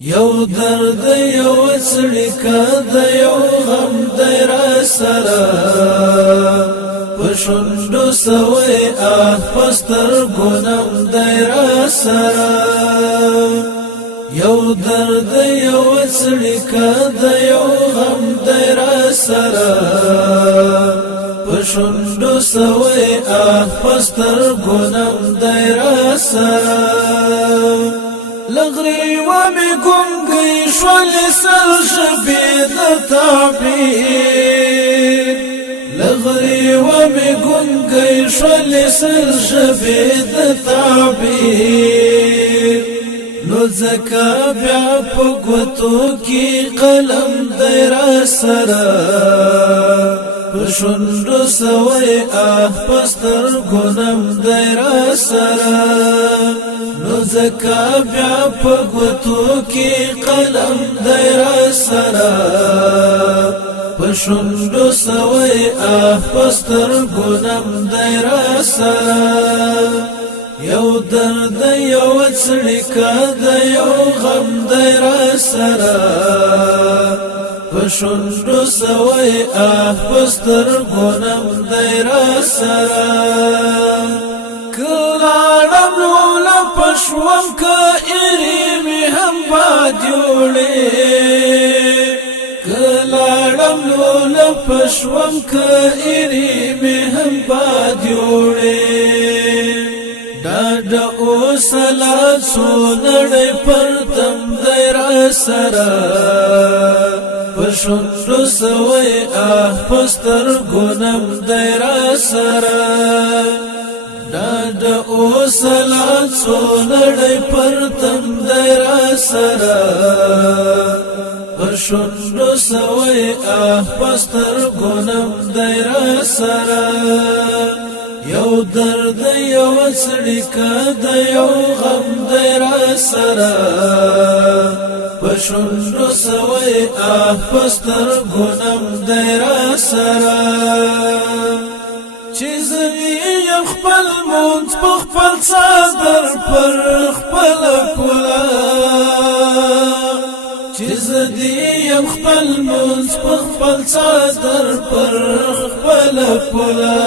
یو درد یو سړیکا د یو غم د را سره پښوندو سوې پستر ګونم د را سره یو درد یو سړیکا د یو غم د را سره پښوندو سوې پستر ګونم د را سره لغري ومي ګونګي شول سر شبيد تعبير لغري ومي ګونګي شول سر شبيد تعبير نو زکا بیا پګوتو کی قلم در سره پښوندو سوې پستر ګونم در سره نو زکا بیا پګوتو کی قلم در سره پښوندو سوې پستر ګونم در سره یو درد یو سړیکا د یو غم در سره پښوندو سوې پستر ګونم در سره کلاړم لولا پښوم کا ایری می هم بادیوړې کلاړم لولا پښوم کا ایری می هم بادیوړې ډاډ او سلام سونړې پرتم در سره پښوندو سوې پستر ګونم در سره ډاډ او سلام سونړې پرتم در سره پښوندو سوې پستر ګونم در سره یو درد یو سړیکا د یو غم در سره پښوندو سوې پستر ګونم در سره چې زنی خپل مونږ په خپل صدر پر خپل کولا چې زدی خپل مونږ په خپل صدر پر خپل کولا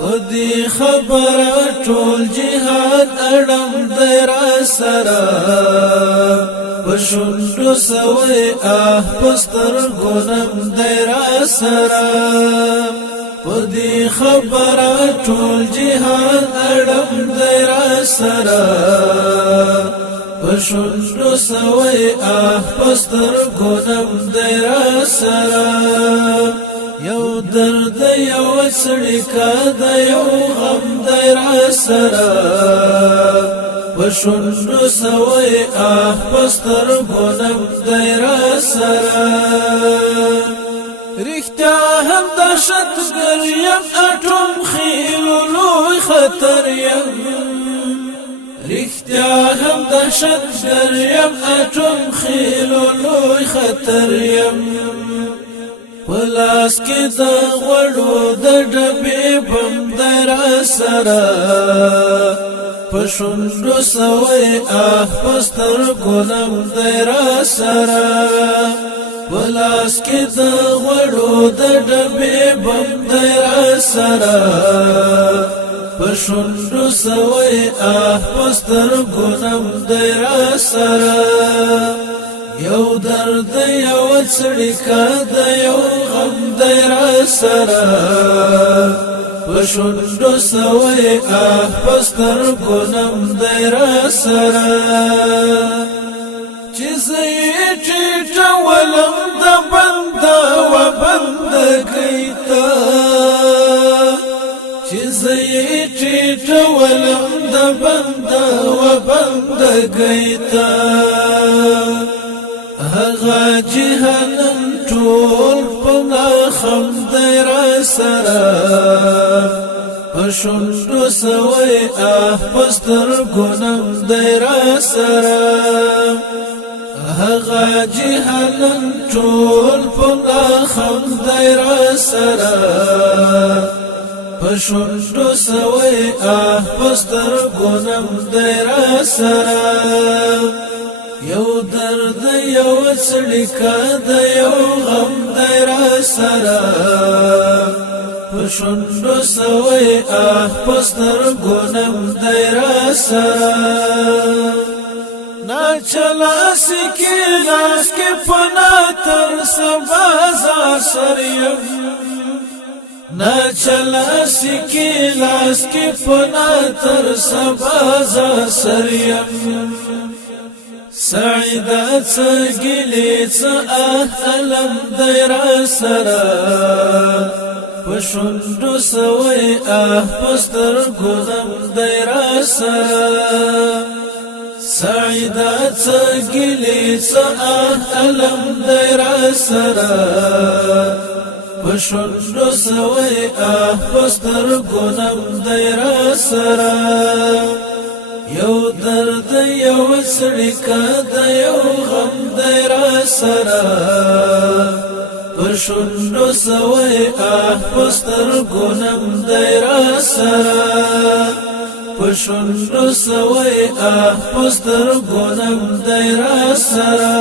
او دی خبره ټول جهاد اړم در سره پښوندو سوې پستر ګونم در سره پدې خبره ټول جهان اړم در سره پښوندو سوې پستر ګونم در سره یو درد یو سړیکا د یو غم در سره پښوندو سوې پستر ګونم در سره رښتیا هم دهشتګر یم اټوم خیلو لوی خطر یم رښتیا هم دهشتګر یم اټوم خیلو لوی خطر یم پلاس کې د غوړو د ډبې بم در سره پښوندو سوې پستر ګونم در سره پلاس کې د غوړو د ډبې بم در سره پښوندو سوې پستر ګونم در سره یو درد یو سړیکا د یو غم در سره پښوندو سوې پستر ګونم در سره چې زه ټولم د بنده و بندګۍ ته چې زه ټولم د بنده و بندګۍ ته هغه جهنم ټول په خم در سره پښوندو سوې پستر ګونم در سره هغه جهنم ټول په خم در سره پښوندو سوې پستر ګونم در سره یو درد یو څړیکه د یو غم دی را سره پښوندو سوی په سترګو نم دی را سره ناچلا سکی لاس کې پنا تر سبا سر یم ناچلا سکی لاس کې پنا تر سبا سر یم سعیدا څګلی څ علم دی را سره پښوندو سوی په سترګو نم دی را سره سعیدا څګلی څ علم دی را سره پښوندو سوی په سترګو نم دی را سره یو درد یو څړیکه د یو غم دی را سره پښوندو سوی په سترګو نم دی را سره پښوندو سوی په سترګو نم دی را سره